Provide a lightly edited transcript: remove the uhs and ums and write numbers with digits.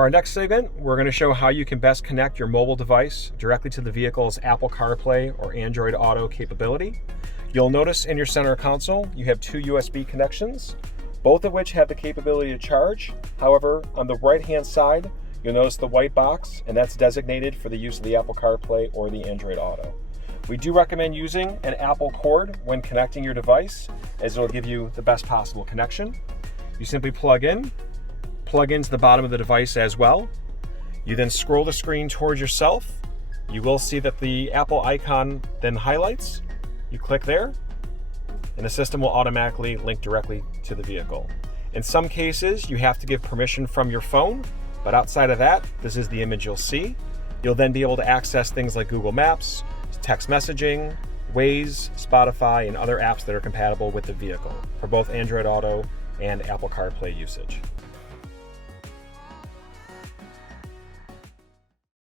For our next segment, we're going to show how you can best connect your mobile device directly to the vehicle's Apple CarPlay or Android Auto capability. You'll notice in your center console, you have two USB connections, both of which have the capability to charge. However, on the right-hand side, you'll notice the white box, and that's designated for the use of the Apple CarPlay or the Android Auto. We do recommend using an Apple cord when connecting your device, as it'll give you the best possible connection. You simply plug into the bottom of the device as well. You then scroll the screen towards yourself. You will see that the Apple icon then highlights. You click there, and the system will automatically link directly to the vehicle. In some cases, you have to give permission from your phone, but outside of that, this is the image you'll see. You'll then be able to access things like Google Maps, text messaging, Waze, Spotify, and other apps that are compatible with the vehicle for both Android Auto and Apple CarPlay usage.